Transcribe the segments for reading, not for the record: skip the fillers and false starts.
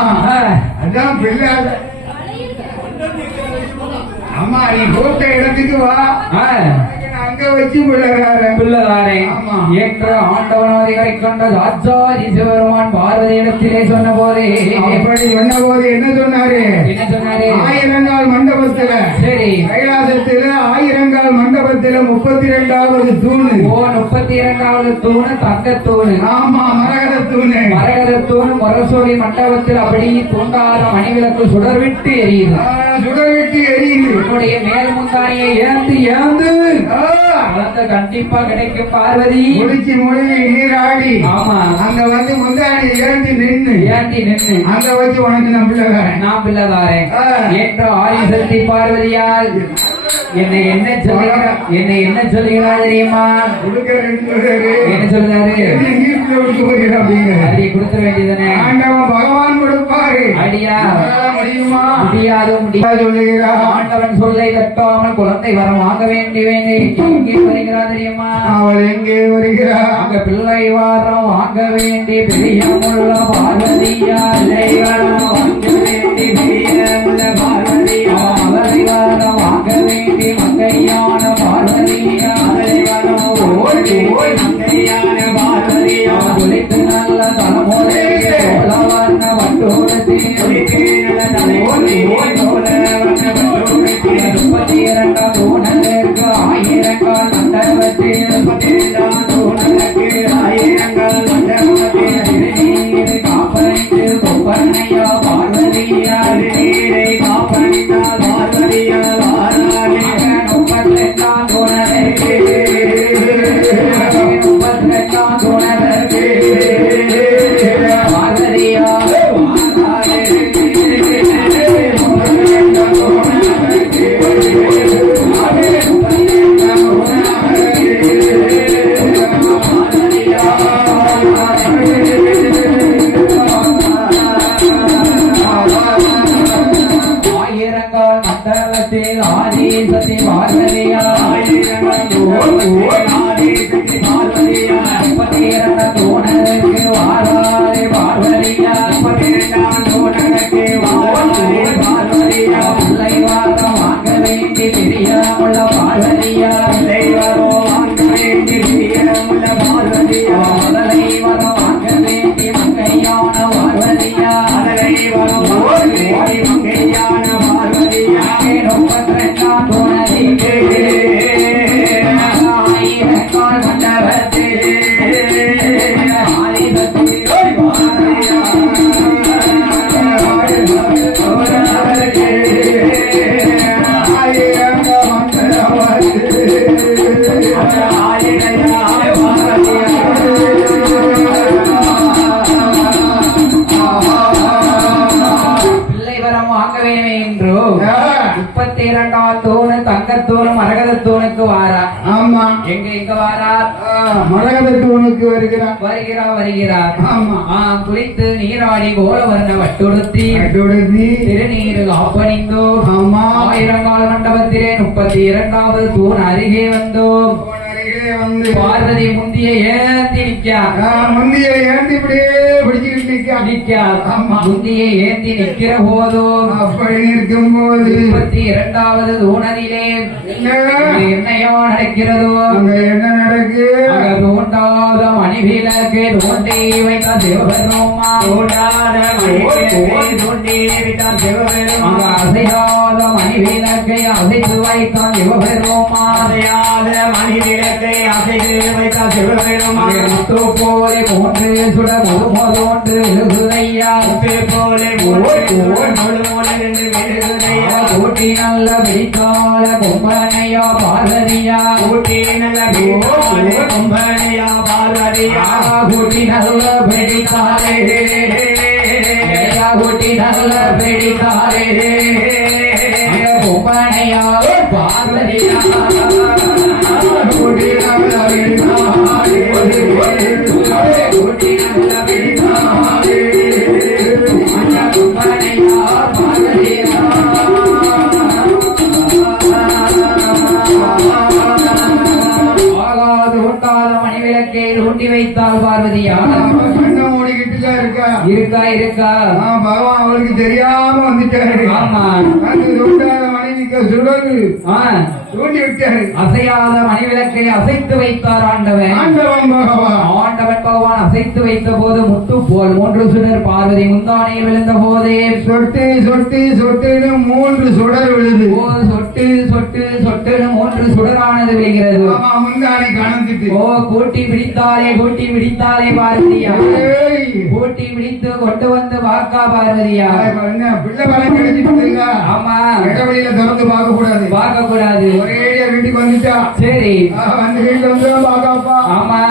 ஆமா அதான் பிள்ளை. ஆமா நீ போட்ட இடத்துக்கு வா, அங்க வச்சு பிள்ளைகாரே. ஏற்ற ஆண்டவனாதிகளை கண்ட ராஜாதி சிவபெருமான் பார்வதி இடத்திலே சொன்ன போதே அப்படி சொன்ன போது என்ன சொன்னாரு? ஆயிரங்கால் மண்டபத்துல, சரி கைலாசத்துல ஆயிரங்கால் மண்டபத்துல 32வது தூணு. 32வது தூணு தங்கத்தூணு. ஆமா மரகதத்தூணு. மரகதத்தூணு முரசொலி மண்டபத்தில் அப்படி தூண்டாத மணிவிளக்கு சுடர்விட்டு எரியுது. சுடர்விட்டு எரியுது. என்னுடைய மேல் முந்தானியை ஏந்து ஏந்து கண்டிப்பா கிடைக்கும் பார்வதி. முடிச்சு மொழி நீராடி. ஆமா அங்க வந்து முந்தானி ஏந்தி நின்று அங்க வச்சு உனக்கு நான் பிள்ளைதாரேன் என்ற ஆதிசக்தி பார்வதியால் என்னை என்ன சொல்லுகிறார் தெரியுமா? என்ன சொல்றாரு? அடி கொடுத்த வேண்டியதானே? ஆண்டவன் பகவான் கொடுப்பாரு. அடியா முடியாது சொல்லுகிறார். ஆண்டவன் சொல்லை தட்டாமல் குழந்தை வரம் வாங்க வேண்டி எங்கே வருகிறார் தெரியுமா? அவள் எங்கே வருகிறார்? அங்க பிள்ளை வாரம் வாங்க வேண்டி பெரியமுள்ள பார்வதியா வாங்க வேண்டி பெரியமுள்ள பார்வதியா அவரை வாரம் வாங்க வேண்டி மங்கையான பார்வதியா ஓடி மங்கையான பார்வதியா குளித்து நல்ல தலைமுறை வண்ண வட்டோடு 32 தூணலுக்கு ஆயிரங்கால் மண்டபத்தில் 32 தூணலுக்கு ஆயிரங்கால் மண்டபத்தில் நீரை காப்பனைத்து கொப்பனையா பார்வதியா நீரை காப்பனைத்தால் பார்வதியா 32 தூணலுக்கு 32 தூணலுக்கு பார்வதியா ஆயிரங்கால் மண்டலத்தில் ஆதிசக்தி பார்வதியா 32 தூணலுக்கு வாராதே பார்வதியா 32 தூணலுக்கு வாராதே பார்வதியா பிள்ளை வாரம் வாங்க வேண்டி பெரியமுள்ள பார்வதியா பிள்ளை வாரம் வாங்க வேண்டி பெரியமுள்ள பார்வதியா முதலை வரம் வாங்க வேண்டி மங்கையான பார்வதியா முதலை வரம் வாங்க வேண்டி மங்கையான பார்வதியா 32 தூணலுக்கு ஆயிரங்கால் மண்டபத்தில் தூணு தங்கத்தூணு மரகதத்தூணுக்கு வாரா. ஆமா எங்க வாரார்? மரகதத்தூணுக்கு வருகிறார். ஆமா குளித்து நீராடி கோல வர்ண வட்டுடுத்தி திருநீரு காப்பணிந்தோ. ஆமா ஆயிரங்கால் மண்டபத்திலே 32வது தூண் அருகே வந்தோம். பார்வதி முந்திய ஏந்தி முந்திய ஏந்தி இப்படியே பிடிச்சுக்கிட்டு நிக்கா. முந்திய ஏந்தி நிக்கிற போதும் அப்படி நிற்கும் போது 32வது தூணதிலே என்னையோ நடக்கிறதோ? என்ன நடக்கு? தூண்டாத மணிவிளக்கு தோண்டி வைத்த சிவபெருமா அசையாத மணிவிளக்கை அசைத்து வைத்தான் சிவபெருமா மணிவிளக்கை அசைத்து வைத்தான் சிவபெருமா முத்து போலே போன்று சுட முழுமதோன்று விழுகுதையா போலே ஊட்டி நல்ல பிடிக்கால கொம்பனையா பார்வதியா ஊட்டி நல்ல கொம்பனையா பார்வதியா ஊட்டி நல்ல பிடிக்காலே ஊட்டி நல்ல பிடிக்காலே கொம்பனையா பார்வதியா ஊட்டி நல்ல பிடிக்காலே ஊட்டி நல்ல பிடிக்காலே கொம்பனையா பார்வதியா மணிவிளக்கை தூண்டி வைத்தால் பார்வதியா இருக்கா இருக்கா பகவான் அவருக்கு தெரியாம வந்துட்டாரு. ஆமா வந்து சொல்லாத மனைவிக்கு சுடரு தூண்டி விட்டாரு. அசையாத மணிவிளக்கை அசைத்து வைத்தார் ஆண்டவன். ஆண்டவன் பகவான் ஆண்டவன் பகவான் அசைத்து வைத்த போது முத்து போல் 3 சுடர் பார்வதி முந்தானையில் விழுந்த போதே சொட்டு சொட்டு சொட்டுன்னு 3 சுடர் விழுது. சொட்டு சொட்டு சொட்டுன்னு 3 சுடரானது விழுகிறது. முந்தானை கணந்துட்டு கூட்டி பிடித்தாலே பார்வதியா கூட்டி பிடித்து கொண்டு வந்து வாக்கா பார்வதியா என்ன பிள்ளை பலம் கிடைச்சிட்டு. ஆமா இடவெளியில திறந்து பார்க்க கூடாது. ஒரே வீட்டுக்கு வந்துட்டா. சரி வந்து வீட்டுல வந்து பாக்காப்பா. ஆமா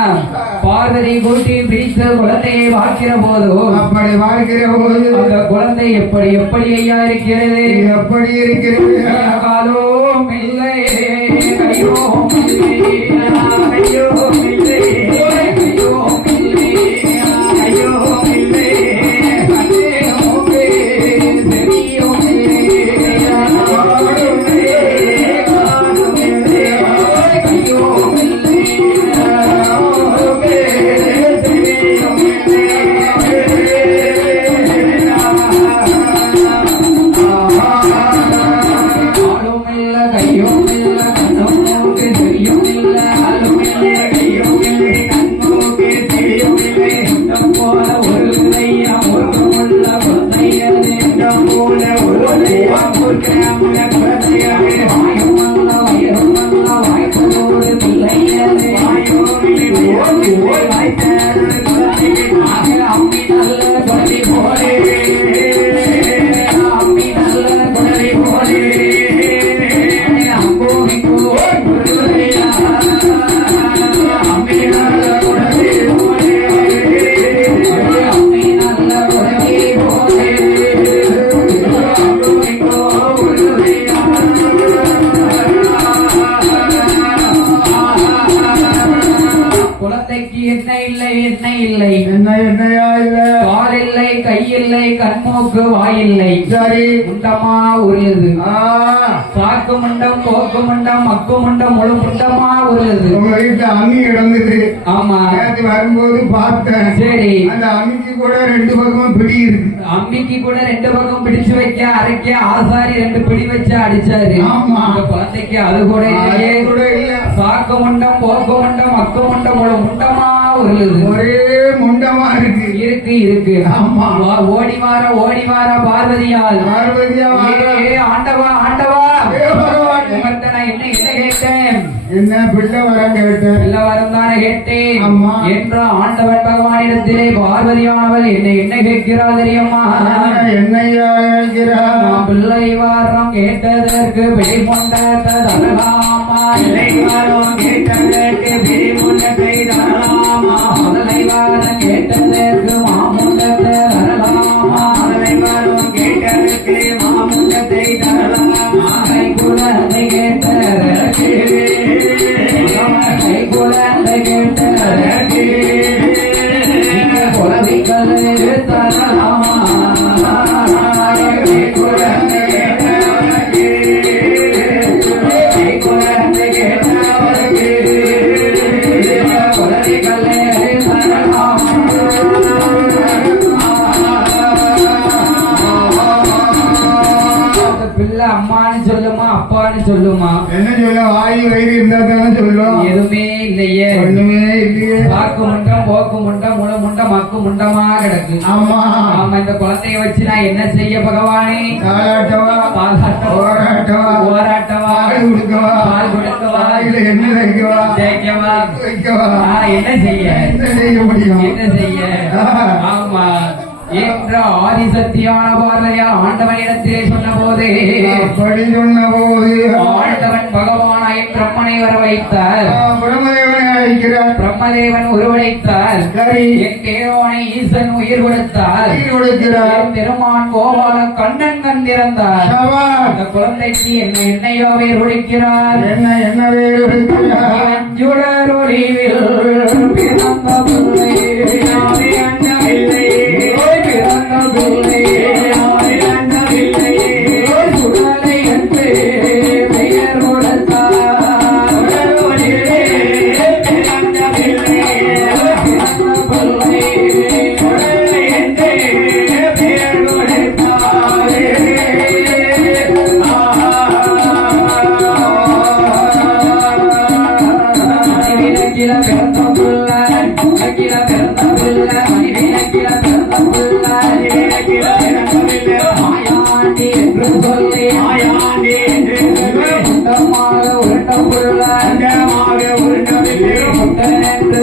பார்வதி கூட்டி பிடித்து குழந்தையை பார்க்கிற போது அப்படி பார்க்கிற போது அந்த குழந்தை எப்படி எப்படி ஐயா இருக்கிறது? எப்படி இருக்கிறது? காலோம் இல்லை கையோம் இல்லை கையோம் இல்லை கையோம் இல்லை கையோம் இல்லை கண்ணேயோம் இல்லை செவியோம் இல்லை காலோம் இல்லை காலோம் இல்லை கையோம் இல்லை காலோம் இல்லை செவியோம் இல்லை கண்மூக்கு வாயில்லை. சரி முண்டமா உருளுது. சாக்கு முண்டம் போக்கு முண்டம் மக்கு முண்டம் முழு முண்டமா உருளுது. உங்க வீட்டுல அம்மி கிடந்தது. ஆமா நேற்று வரும்போது பார்த்தேன். சரி அந்த அம்மிக்கு கூட 2 பக்கமும் பிடி இருக்கு. அம்மிக்கு கூட 2 பக்கம் பிடிச்சு வைக்க அரைக்க ஆசாரி 2 பிடி வச்சு அடிச்சாரு. ஆமா அந்த குழந்தைக்கு அது கூட இல்லையே. கூட இல்ல. சாக்கு முண்டம் போக்கு முண்டம் மக்கு முண்டம் முழு முண்டமா உருளுது. ஒரே முண்டமா இருக்கு. இருக்கு ஆமா ஓடி வார பார்வதியால் ஆண்டவா ஆண்டவா என்ன கேட்டேன்? என்ன பிள்ளை வரம் கேட்டேன். பிள்ளை வரம் தானே கேட்டேன் என்ற ஆண்டவன் பகவானிடத்திலே பார்வதியானவள் என்ன கேட்கிறாள் தெரியுமா? என்னையா கேட்கிறார்? பிள்ளை வாரம் கேட்டதற்கு வெளிமொண்டத்தை தரலாமா? பிள்ளை வாரம் கேட்டதற்கு வெளிமொண்டத்தை தரலாமா? முதலை வாரம் கேட்டதற்கு மாமுண்டத்தை தரலாமா? முதலை வாரம் கேட்டதற்கு மாமுண்டத்தை தரலாமா? குழந்தை கேட்டதற்கு குழந்தை கேட்டதற்கு குழந்தைகளை தரலாமா? குழந்தை கேட்டதற்கு குழந்தை கேட்டதற்கு குழந்தைகளை தரலாமா? பிள்ளை அம்மான்னு சொல்லுமா அப்பான்னு சொல்லுமா? என்ன சொல்ல? வாயு வயிறு இருந்தா தானே சொல்லும். எதுவுமே இல்லையே. ஒண்ணுமே இல்லையே. பாக்கு முண்டம் போக்கு முண்டம் முழு முண்டம் மக்கு முண்டமா கிடக்கு. ஆமா ஆமா இந்த குழந்தைய வச்சு நான் என்ன செய்ய பகவானே? தாளாட்டவா போராட்டவா போராட்டவா பால் கொடுக்கவா இல்ல என்ன வைக்கவா என்ன செய்ய முடியும்? என்ன செய்ய? ஆமா என்ற ஆதிசக்தியான பார்வையா ஆண்டவனிடத்திலே சொன்ன போது அப்படி சொன்ன போது ஆண்டவன் பகவானாய் பிரம்மனை வர வைத்தார். பிரம்மதேவனை அழைக்கிறார். பிரம்மதேவன் உருவடைத்தார். என் தேரோனை ஈசன் உயிர் கொடுத்தார். என் பெருமான் கோபால கண்ணன் கண்டிருந்தார். அந்த குழந்தைக்கு என்னையோ வேர் ஒழிக்கிறார். என்ன வேர் ஒழிக்கிறார்? ஜுடரொழிவில் பிறந்த பிள்ளை சுடலை என்று பெயர் கொடுத்தார். பிறந்த பிள்ளை மாயாண்டி என்று சொல்லி சுத்தமாக உருட்ட பொருள என்று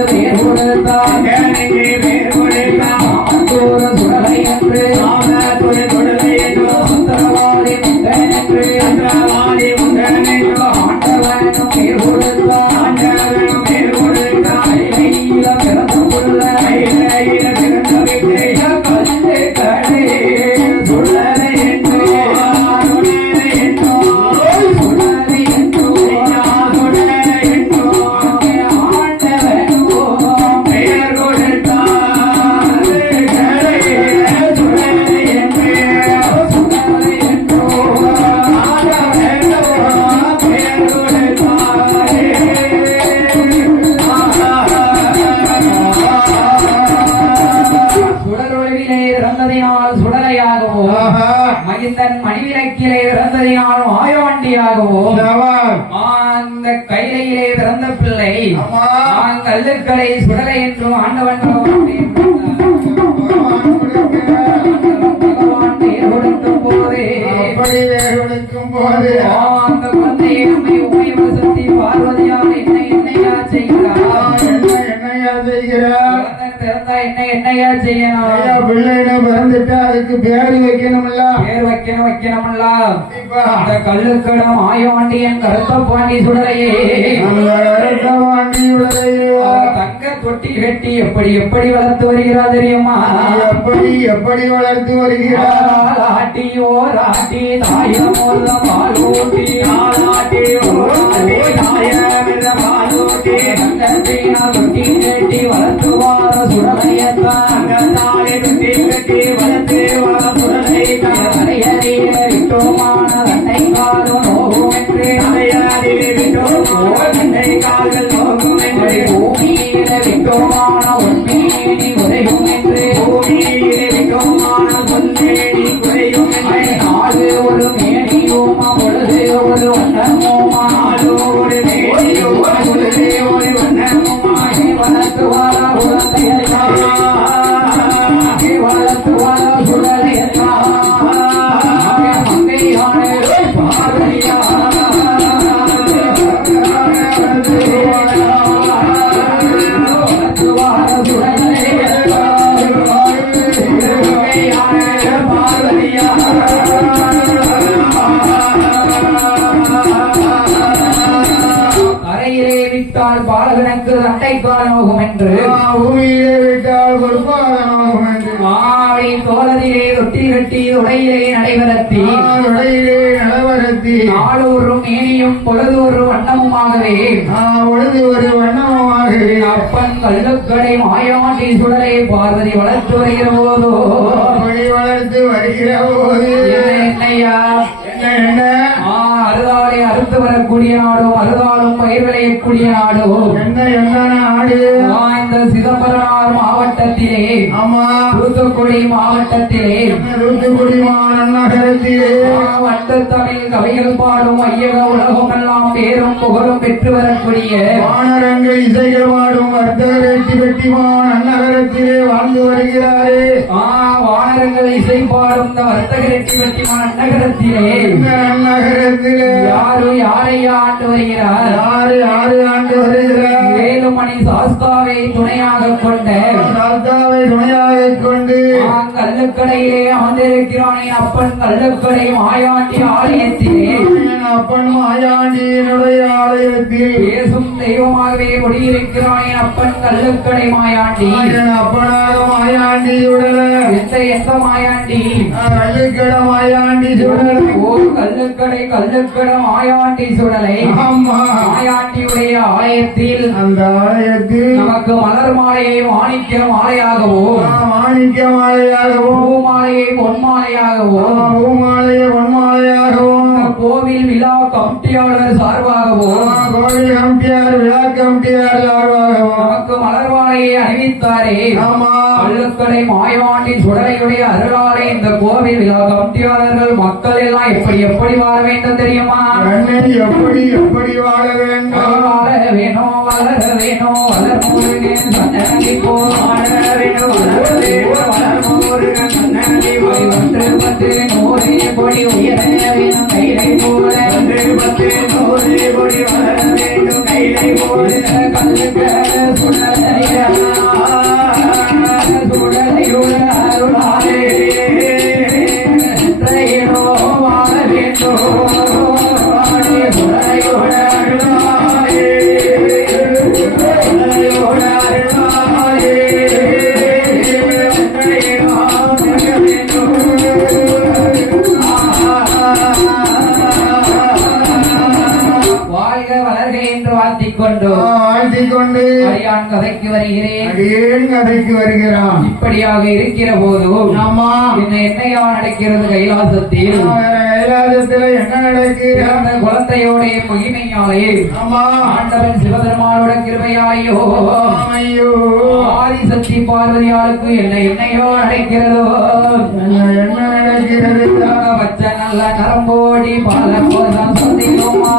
பேர் கொடுத்தார் சுடலை என்று சுந்தரவாதி முந்தன் என்று ஆண்டவனும் பேர் கொடுத்தார் பிறந்த பொருள கண்டு கடே சுடலை என்று மகிந்தன் மணிவிலக்கிலே பிறந்ததினால் மாயாண்டியாகவோ அந்த கையிலே பிறந்த பிள்ளை கல்லுக்களை சுடலை என்றும் ஆண்டவன் கொடுக்கும் போதே அந்த குழந்தையை உபயோகத்தி பார்வதியாக என்னையா செய்கிறார் என்னையா செய்யணும் பிள்ளைன்னு பிறந்துட்டா அதுக்கு பேரு வைக்கணும்ல பேர் வைக்கணும்ல அந்த கல்லுக்கடம் ஆயவாண்டியன் கருத்த பாண்டி சுடலையே தங்க தொட்டி கட்டி எப்படி வளர்த்து வருகிறார் தெரியுமா எப்படி வளர்த்து வருகிறார் ஆட்டியோ ராட்டி தாயமோ பால் ஊட்டி தொட்டி கட்டி வளர்த்துவார சுடலையத்தான் விட்டோமான தன்னை காலும் நோகும் என்று பூமியில விட்டோமான உண்மையேனி உரையும் என்று நாடு ஒரு மேனியோமா பொழுது ஒரு வண்ணமோமா வளர்த்துவாரா வளர்த்துவாரா சுடலையத்தா கரையிலே விட்டால் பாலகனுக்கு அண்டைக்காலமாகும் என்று பூமியிலே விட்டால் கொடுப்பாகமாகும் என்று மாவை தோலதிலே தொட்டி கட்டி உடையிலே நடைபெறத்தி நாளூரும் மேனியும் பொழுதூரும் வண்ணமுமாகவே பொழுது ஒரு வண்ணமாகவே அப்பன் கல்லுக்கடை மாயாண்டி சுடலை பார்வதி வளர்த்து வருகிற போதோ வளர்த்து வருகிற போது என்னையா என்ன அறுதாலை அறுத்து வரக்கூடிய நாடோ அறுதாலும் பயிர் விளையக்கூடிய நாடோ என்ன நாடு இந்த சிதம்பரனார் மாவட்டத்திலே ஆமா தூத்துக்குடி மாவட்டத்திலே தூத்துக்குடி மாநகரத்திலே வட்ட தமிழ் கவிகள் பாடும் ஐயக உலகம் எல்லாம் பேரும் புகழும் பெற்று வரக்கூடிய வானரங்கள் இசைகள் பாடும் வர்த்தகரெட்டி வெட்டிமான் அந்நகரத்திலே வாழ்ந்து வருகிறாரே வானரங்கள் இசை பாடும் இந்த வர்த்தகரெட்டி வெட்டிமான் அந்நகரத்திலே அந்நகரத்திலே யாரை ஆண்டு வருகிறார் யாரு ஆண்டு வருகிறார் வேலுமணி சாஸ்தாவை துணையாக கொண்டு கல்லுக்கடையிலே அமர்ந்திருக்கிறானே அப்பன் கல்லுக்கடை மாயாண்டி ஆலயத்திலே அப்பன் மாயாண்டியினுடைய ஆலயத்தில் பேசும் தெய்வமாகவே குடியிருக்கிறானே அப்பன் கல்லுக்கடை மாயாண்டி அப்பனாக மாயாண்டியுடல எந்த மாயாண்டி கல்லுக்கடை மாயாண்டி சுடலை கல்லுக்கடை மாயாண்டி சுடலை மாயாண்டியுடைய ஆலயத்தில் அந்த ஆலயத்தில் நமக்கு மலர் மாலையை மாணிக்க மாலையாகவோ பூமாலையை பொன்மாலையாகவோ கோவில் விழா கமிட்டியாளர் சார்பாகவோ நமக்கு மலர் மாலையை அணிவித்தாரே கல்லுக்கடை மாயாண்டி சுடலையுடைய அருளாலே இந்த கோவில் விழா கமிட்டியாளர்கள் மக்கள் எல்லாம் எப்படி வாழ வேண்டும் தெரியுமா எப்படி வாழ வேண்டும் வாழ வேணும் வளர வேணும் வளர்முருகன் சன்னதி போல் வாழ வேணும் வளர வேணும் வளர்முருகன் சன்னதி ஒன்று பத்து நூறு கோடி உயர வேணும் கைலை போல ஒன்று பத்து நூறு கோடி வளர வேண்டும் கைலை போல கல்லுக்கு சுடலையா சுடலையுட அருளாலே என்றையோ வாழ வேண்டும் சுடலையுட அருளாலே சுடலையுட அருளாலே என்றையோ வாழ வேண்டும் வாழ்க வளர்க என்று வாழ்த்திக் கொண்டு அடியான் கதைக்கு வருகிறேன் அடியேன் கதைக்கு வருகிறான் இப்படியாக இருக்கிற போது ஆமா என்ன என்னையா நடக்கிறது கைலாசத்தில் கைலாசத்துல என்ன நடக்கிறது பிறந்த குழந்தையோடைய மகிமையாலே ஆமா ஆண்டவன் சிவபெருமானோட கிருபையாலையோ ஐயோ ஆதிசக்தி பார்வதியாளுக்கு என்ன என்னையோ நடக்கிறதோ என்ன நடக்கிறது வச்ச நல்ல நரம்போடி பால போதான் சொந்திடுமா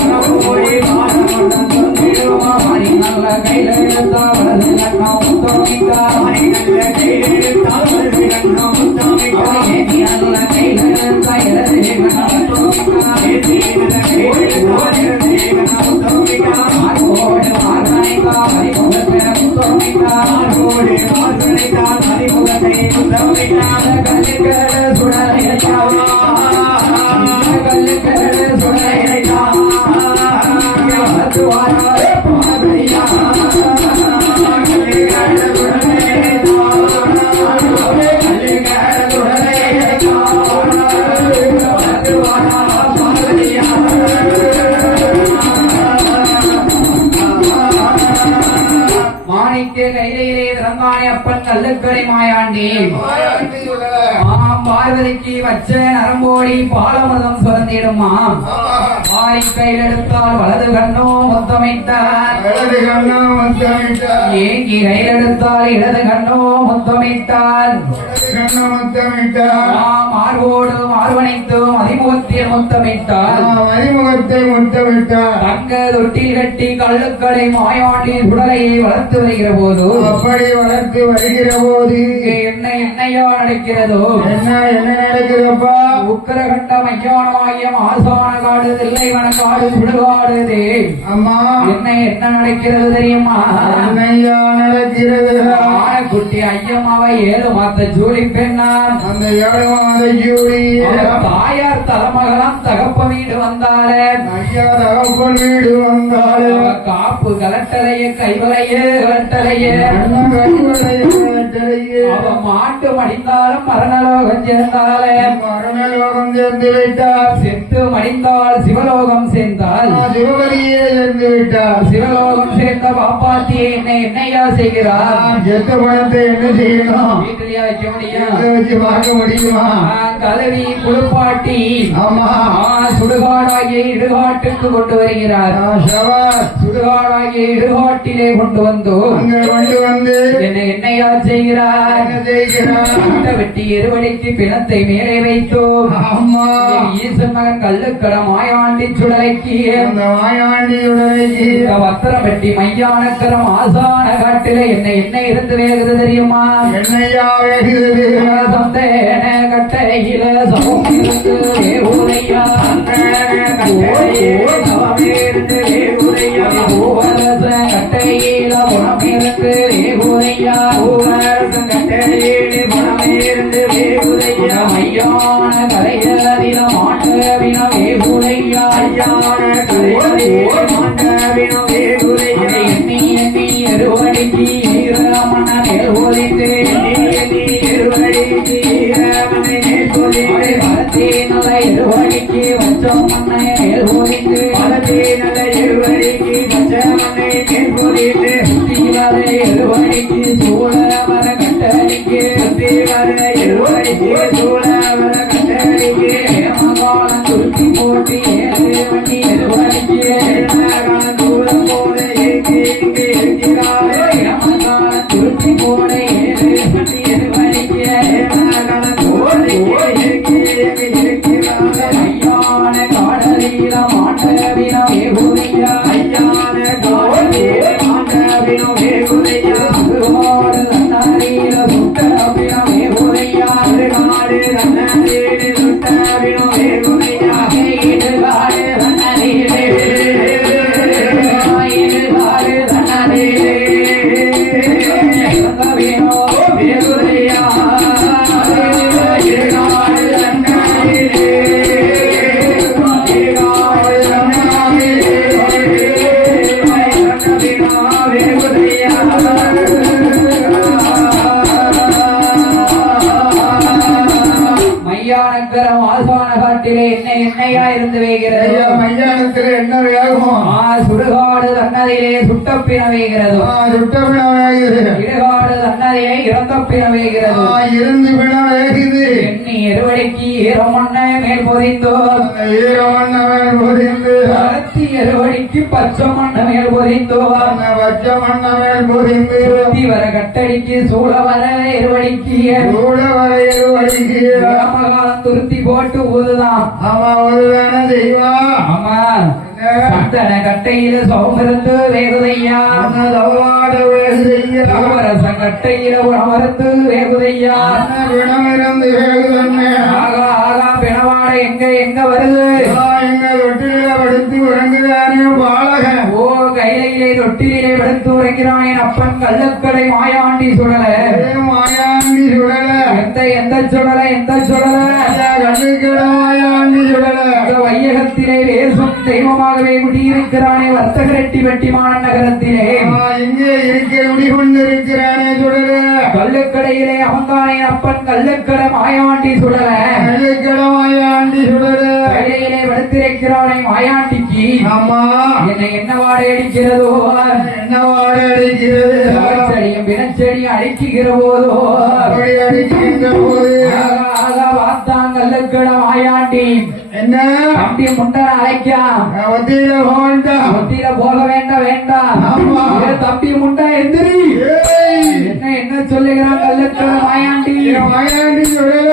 நரம்போடி பால போதான் சொந்திடுமா மணி நல்ல கையில எடுத்தா வலது கண்ணம் தோமிக்கா மணி நல்ல கையில எடுத்தா வலது கண்ணம் தோமிக்கா ஏதி நல்ல கையில எடுத்தா இடது கண்ணம் தோமிக்கா ஏதி நல்ல கையில எடுத்தா இடது கண்ணம் தோமிக்கா மார்கோடு மார்கனைக்கா மணிமுகத்தை தோமிக்கா மார்கோடு மார்கனைக்கா மணிமுகத்தை தோமிக்கா கல்லுக்கு சுடலையா கல்லுக்கு சுடலையா துவாரே பாதையா மாணிக்க கையிலே திறந்தானே அப்பன் கல்லுக்கடை மாயாண்டி பார்வதிக்கு வச்ச நரம்போடி பாலமதம் சுரந்திடுமா மாறி கையில் எடுத்தால் வலது கண்ணோ முத்தமிட்டார் வலது கண்ணம் முத்தமிட்டார் ஏங்கி கையில் எடுத்தால் இடது கண்ணோ முத்தமிட்டார் வலது கண்ணம் முத்தமிட்டார் மார்போடு மார்வனைத்து மதிமுகத்தில் முத்தமிட்டார் மணிமுகத்தை முத்தமிட்டார் தங்க தொட்டில் கட்டி கள்ளுக்கடை மாயாண்டி சுடலையை வளர்த்து வருகிற போது அப்படி வளர்த்து வருகிற போது இங்கே என்ன என்னையா நடக்கிறதோ என்ன நடக்கிறப்பா உக்கரகண்ட மையானமாகிய மாசான காடு தில்லைவன காடு சுடுகாடு அம்மா என்ன நடக்கிறது தெரியுமா என்னையா நடக்கிறது ஆனக்குட்டி ஐயம்மாவை 7 மாத்த ஜூலி பெண்ணான் அந்த 7 மாத ஜூலி அவர் தாயார் தலைமகளாம் தகப்ப வீடு வந்தாரே ஐயா தகப்பன் வீடு வந்தாலே அவ காப்பு கலட்டலைய கைவலைய கலட்டலைய அவ மாட்டு மடிந்தாலும் மரணலோகம் சேர்ந்தாலே மரணலோகம் சேர்ந்து விட்டார் செத்து மடிந்தால் சிவலோகம் சேர்ந்தால் சிவபதியே சேர்ந்து விட்டார் சிவலோகம் சேர்ந்த பாப்பாத்தியை என்னையா செய்கிறார் செத்த பணத்தை என்ன செய்யணும் வீட்டிலேயே வைக்க முடியும் வச்சு பார்க்க முடியுமா கலவி குளிப்பாட்டி ஆமா சுடுகாடாகிய இடுகாட்டுக்கு கொண்டு வருகிறார் சுடுகாடாகிய இடுகாட்டிலே கொண்டு வந்தோம் அங்க கொண்டு வந்து என்னையா செய்கிறார் என்ன செய்கிறார் வெட்டி எருவடிக்கு பிணத்தை மேலே வைத்தோம் ஆமா ஈசன் மகன் கல்லுக்கட மாயாண்டி சுடலைக்கு அந்த மாயாண்டியுடைய வத்திரம் வெட்டி மையானக்கரம் ஆசான காட்டில என்ன இருந்து வேகுது தெரியுமா என்னையா வேகிறது சந்தேன கட்டையில சமம் இருந்து வேகுதையா கட்டையில குணம் இருந்து வேகுதையா மையான கரையில மாண்டவின வேகுதையா எண்ணி எண்ணி எருவடிக்கு ஈரமண மேல் ஒலித்து வளர்த்தே நல்ல எருவடிக்கு வச்சம் மண்ணை மேல் ஒலித்து எருவடிக்கு சூழ மர கட்டடிக்கு ஏமகாலம் துருத்தி போட்டு ஏழு வண்டி எருவடிக்கு ஏமகாலம் துருத்தி போட ஏழு வண்டி எருவடிக்கு ஐயான காடலில மாண்டவின வேகுதையா சுட்டபின வேகுதையா மையானக்கரம் ஆசான காட்டிலே எண்ணெயா இருந்து வேகிறது ஐயா மையானத்துல என்ன வேகும் சுடுகாடு தன்னதிலே சுட்டப்பின வேகிறது சுட்டபிண வேகுது இடுகாடு தன்னதிலே இறந்தப்பின வேகிறது இருந்து பிண வேகுது எண்ணி எருவடிக்கு ஈரமண்ண மேல் பொதிந்தோ ஈரமண்ண மேல் பொதிந்து அத்தி எருவடிக்கு பச்சை மண்ண மேல் பொதிந்தோ பச்சை மண்ண மேல் பொதிந்து சுத்தி வர கட்டடிக்கு சூழ வர எருவடிக்கு கூட வரையில் வடிக்கு ராமகாலம் துருத்தி போட்டு ஊதுதான் ஆமா ஒருதான செய்வா ஆமா சந்தன கட்டையில சௌமருந்து வேகுதையா தவவாட வேகுதையா நவரசம் கட்டையில உணவருந்து வேகுதையா பிணமிருந்து வேகுதன்ன ஆகா ஆகா பிணவாட எங்க வருது எங்க தொட்டில படுத்து உறங்குதானே பாலகன் ஓ கையிலே தொட்டிலே படுத்து உறங்கிறான் என் அப்பன் கள்ளக்கடை மாயாண்டி சுடல மாயாண்டி சுடல எந்த சுடல கண்ணுக்கிட மாயாண்டி சுடல அந்த வையகத்திலே வேசும் தெய்வமாகவே குடியிருக்கிறானே வர்த்தக ரெட்டி வெட்டிமான நகரத்திலே இங்கே இருக்க குடிகொண்டிருக்கிறானே சுடல கள்ளுக்கடையிலே அவன்தானே அப்பன் கள்ளுக்கடை மாயாண்டி சுடல கண்ணுக்கிட மாயாண்டி சுடல கையிலே படுத்திருக்கிறானே மாயாண்டிக்கு ஆமா என்ன வாடை அடிக்கிறதோ என்ன வாட அடிக்கிறது செடியும் பிணச்செடியும் அடிக்குகிற போதோ அப்படி அடிக்கின்ற போது பார்த்தான் கள்ளுக்கட மாயாண்டி என்ன தம்பி முண்டன அழைக்கான் ஒத்தியில போன்றான் ஒத்தியில போக வேண்டாம் ஆமா. தம்பி முண்டா எந்திரி என்ன சொல்லுகிறான் கள்ளுக்கட மாயாண்டி மாயாண்டி சுடல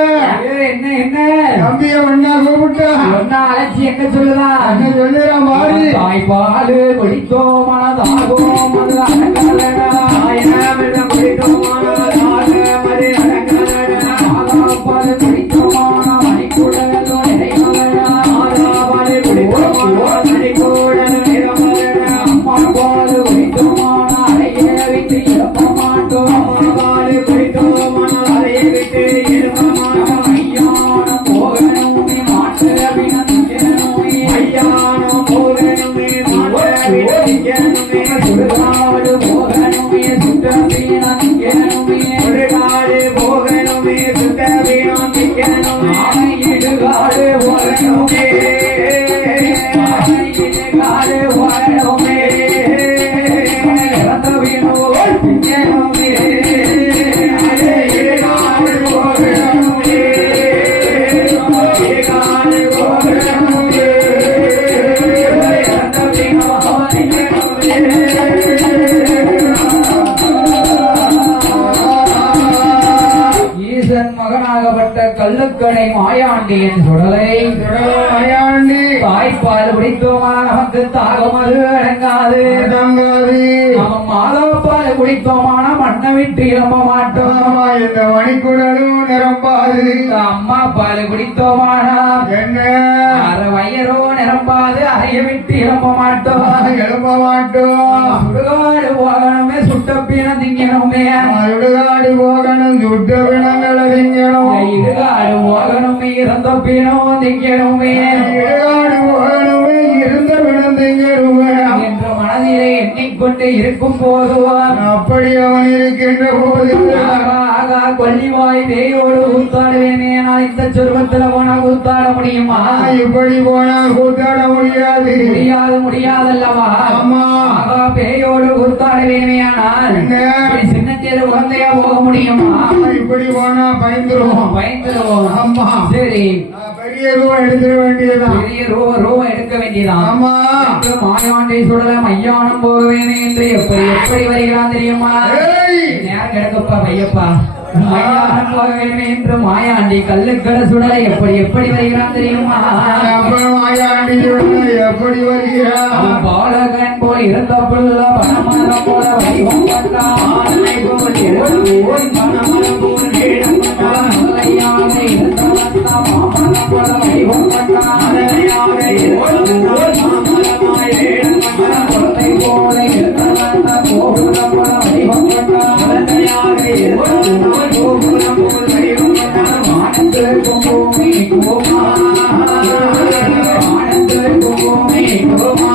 என்ன தம்பிய ஒன்னா கூப்பிட்டா ஒன்னா அழைச்சி எங்க சொல்லுதா என்ன சொல்லுறான் பாரு தாய்ப்பால் குடித்தோ மனதாகோ மது அடங்கலடா ஆயிரம் குடித்தோ மனதாக மது அடங்கலடா ஆதாப்பால் குடித்தோ மன மணிக்கூடலோ நிறைமலடா ஆதாபால் குடித்தோ மன மணிக்கூடலோ நிறைமலடா அம்மா பால் குடித்தோ மன அறைய விட்டு இறப்ப மாட்டோம் அம்மா பால் குடித்தோ மன அறைய விட்டு இறப்ப மாட்டோம் ஐயான போகணுமே மாற்ற வினந்திக்கணுமே ஐயான போகணுமே மாற்ற வினந்திக்கணுமே சுடுகாடு போகணுமே சுட்ட வினந்திக்கணுமே சுடுகாடு போகணுமே சுட்ட வினந்திக்கணுமே இடுகாடு போகணுமே இடுகாடு போகணுமே இறந்த வீணோ திங்கணுமே இடுகாடு போகணுமே இடுகாடு போகணுமே இறந்த வீணோ ஈசன் மகனாகப்பட்ட கள்ளுக்கடை மாயாண்டியின் சுடலை மாயாண்டி தாய்ப்பால் குடித்தோமா நமக்கு தாகமது அடங்காது தங்காதி நம்ம மாதவப்பால் குடித்தோமான மண்ணை விட்டு இளம்ப மாட்டோம் ஆமா இந்த மணிக்குடலும் நிரம்பாது அம்மா பால் குடித்தோமானா என்ன அரை வயிறோ நிரம்பாது அறைய விட்டு இளம்ப மாட்டோம் எழுப்ப மாட்டோம் சுடுகாடு போகணுமே சுட்டப்பீன திங்கணுமே இடுகாடு போகணும் சுட்ட பிணங்களை திங்கணும் இடுகாடு போகணுமே இறந்த பீனம் திங்கணுமே இடுகாடு போகணுமே இருந்த பிணம் திங்கணுமே என்ற மனதிலே எண்ணிக்கொண்டு இருக்கும் போதுவான் அப்படி அவன் இருக்கின்ற போது ஆகா கொல்லிவாய் பேயோடு கூத்தாடுவேனே நான் இந்த சொருவத்துல போனா கூத்தாட முடியுமா இப்படி போனா கூத்தாட முடியாது முடியாதல்லவா ஆமா ஆகா பேயோடு கூத்தாடுவேனே ஆனால் என்ன சின்ன சிறு குழந்தையா போக முடியுமா இப்படி போனா பயந்துருவோம் பயந்துருவோம் ஆமா சரி பெரிய ரூபா எடுத்துட வேண்டியதுதான் பெரிய ரூபா எடுக்க வேண்டியதான் ஆமா என்று மாயாண்டை சுடல மையானம் போகவேனே என்று எப்படி வருகிறான் தெரியுமா ஏய்! நேரம் கிடக்கப்பா ஐயப்பா மையானம் போகவேனே என்று மாயாண்டி கல்லுக்கட சுடல எப்படி வருகிறான் தெரியுமா அப்புறம் மாயாண்டி சுடல எப்படி வருகிறான் பாலகன் போல் இருந்த புள்ள பணமரம் போல வடிவம் கொண்டான் ஆனை போல் இருந்த போல் பணமரம் போல் வேடம் கொண்டான் மலையாக இருந்தவன் மாமரம் போல வடிவம் கொண்டான் மலையாக இருந்தவன் மாமரமாய் வேடம் கொண்டான் குழந்தை போல இருந்தவன் கோபுரம் போல வடிவம் கொண்டான் மலையாக இருந்தவன் கோபுரம் போல் வடிவம் கொண்டான் ஆனந்த பூமி கோமா ஆனந்த பூமி கோமா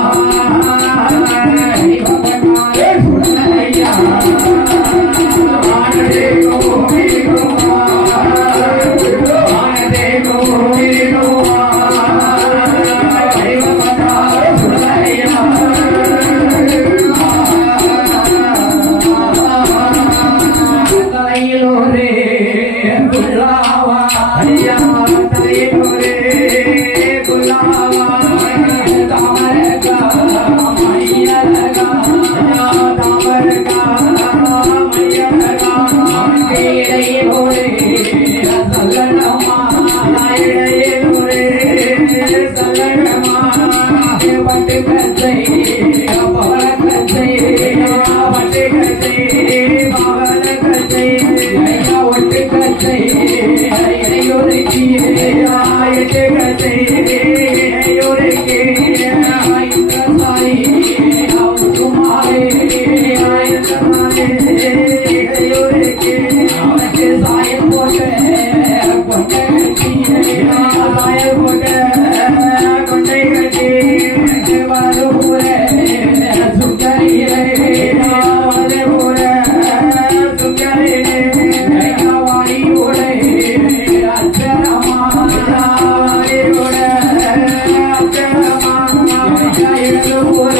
ஆனதே தலையோரே குலாவா தாமரகா மையலகா தாமரகா மையலகா இடையோரே சல்லனமா இடையோரே சல்லனமா பட்டு கச்சை பவள கச்சை பட்டு கச்சை பவள கச்சை ஒட்டு கச்சை இடையோரைக்கு எட்டு கச்சை இடையோரைக்கு குமாரே இடையோரைக்கு அவனுக்கு சாயம் போட்ட கொண்டை சாயம் போட்ட கொண்டை கட்டி வரூர சுக்கரியே வரூர சுக்கரியே வாடி உடை அச்சரமா வாடி உடை அச்சரமா எழுபுர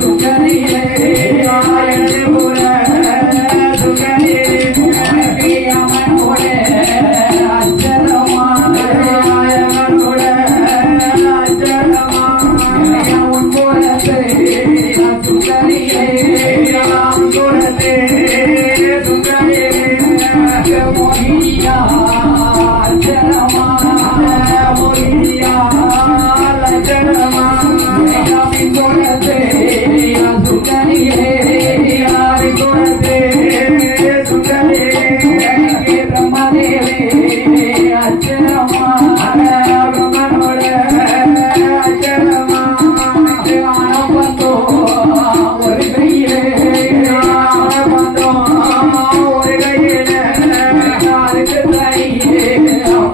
சுக்கரியே எழுபுர சுக்கரியே அமன் உடை அச்சரமா அமன் உடை அச்சரமா உன்புறத்தை சுக்கரியே உன்புறத்தை சுக்கரியே மொழியா அச்சரமா மொழியா லட்சணமா குணத்தை சுக்கரியே குணத்தை சுக்கரியே பிரம்மதேவே அச்சரமா பிரம்மனோட அச்சரமா ஆனப்பந்தோ ஒரு கையிலே ஆனப்பந்தோ ஒரு கையிலே யாருக்கு தையே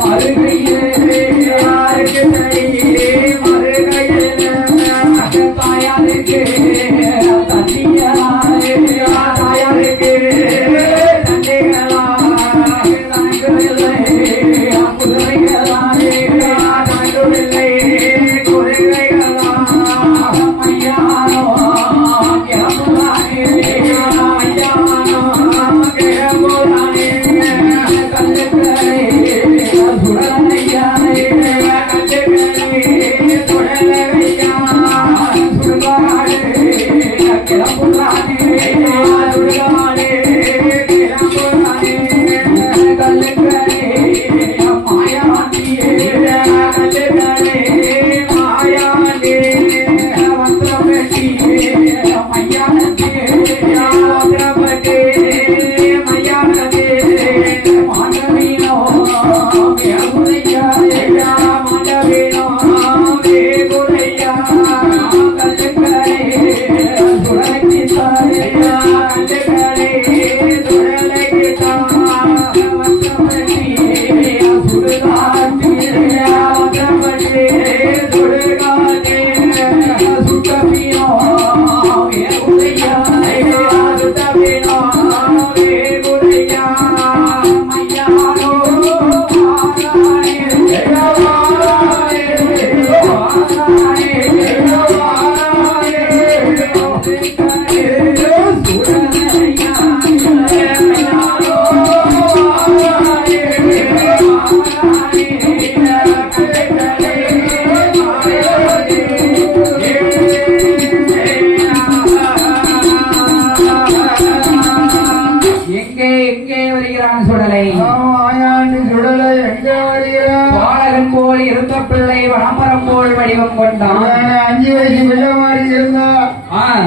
மறு கையிலே யாருக்கு தையே மறு கையிலே தாயாருக்கு தண்ணியலாயே தாயாருக்கு தண்ணிகளா தனக்குமில்லை குதிரைகளாலே தனக்குமில்லை குதிரைகளா ஐயானோ கிளம்புறானே ஐயானோ கிளம்புறானே கல்லுக்கரை சுடலையானே கல்லுக்கரை சுடலையா சுடுகாடு கிளம்புறானே சுடுகாடு கிளம்புறானே கல்லுக்கரை மாயாண்டியே கல்லுக்கரை மாயாண்டி வந்திரப்பட்டி மையானந்தே வந்திரப்பட்டி மையானந்தே மாண்டவீனோ வேகுரையா மாண்டவீனோ வேகுரையா கல்லுக்கரை சுடலைக்கு தாயா கல்லுக்கரை சுடலைக்கு தாயா வந்திரப்பட்டி சுடுகாட்டு வந்திரப்பட்டி சுடுகாட்டு சுட்டவீனோ வேகுரையா சுட்டவீனோ வேகுரையா மையானோ எங்கே எங்கே வருகிறான் சுடலை ஆயாண்டு சுடலை எங்க வருகிறான் பாலகன் போல் இருந்த பிள்ளை வனமரம் போல் வடிவம் கொண்டான் 5 வயசு பிள்ளை மாதிரி இருந்தா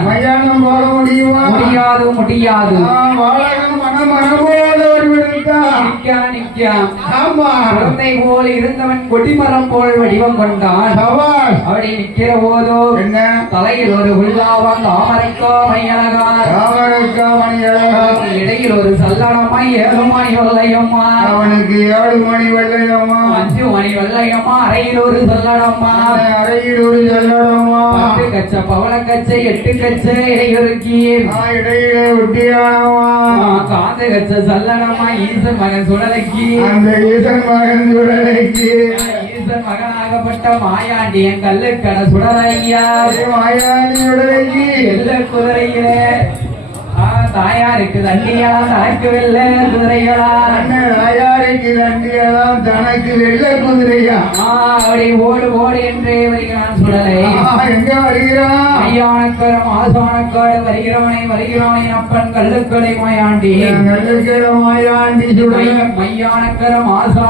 மயானம் போக முடியுமா முடியாது முடியாது வாழகம் மனமரபோடு விடுத்தான் நிக்கா ஆமா குழந்தை போல் இருந்தவன் கொடிமரம் போல் வடிவம் கொண்டான் சவால் அப்படி நிக்கிற போதோ என்ன தலையில் ஒரு உள்ளாவன் தாமரைக்கோ மையழகான் ராமனுக்கு மணி அழகா இடையில் ஒரு சல்லடமாய் 7 மணி வெள்ளையம்மா அவனுக்கு 7 மணி வெள்ளையம்மா 5 மணி வெள்ளையம்மா அறையில் ஒரு சல்லடம்மா அறையில் ஒரு செல்லடமா 10 கச்ச பவள கச்சை 8 கச்சை இடையொருக்கி இடையிலே ஒட்டியானமா காந்த கச்ச சல்லடமா ஈசன் மகன் சுடலைக்கு அந்த ஈசன் மகன் சுடலைக்கு ஈசன் மகனாகப்பட்ட மாயாண்டியன் கல்லுக்கட சுடலையா மாயாண்டி சுடலைக்கு எல்ல குதிரையிலே தாயாருக்கு தண்டியலாம் தனக்கு வெள்ள குதிரைகளா அண்ணன் தாயாருக்கு தண்டியெல்லாம் தனக்கு வெள்ள குதிரையா அப்படி ஓடு ஓடு என்றே வருகிறான் சுடலை எங்க வருகிறான் மையானக்கரம் ஆசானக்காடு வருகிறவனை அப்பன் கல்லுக்கடை மாயாண்டி நல்ல மாயாண்டி சுடலை மையானக்கரம் ஆசான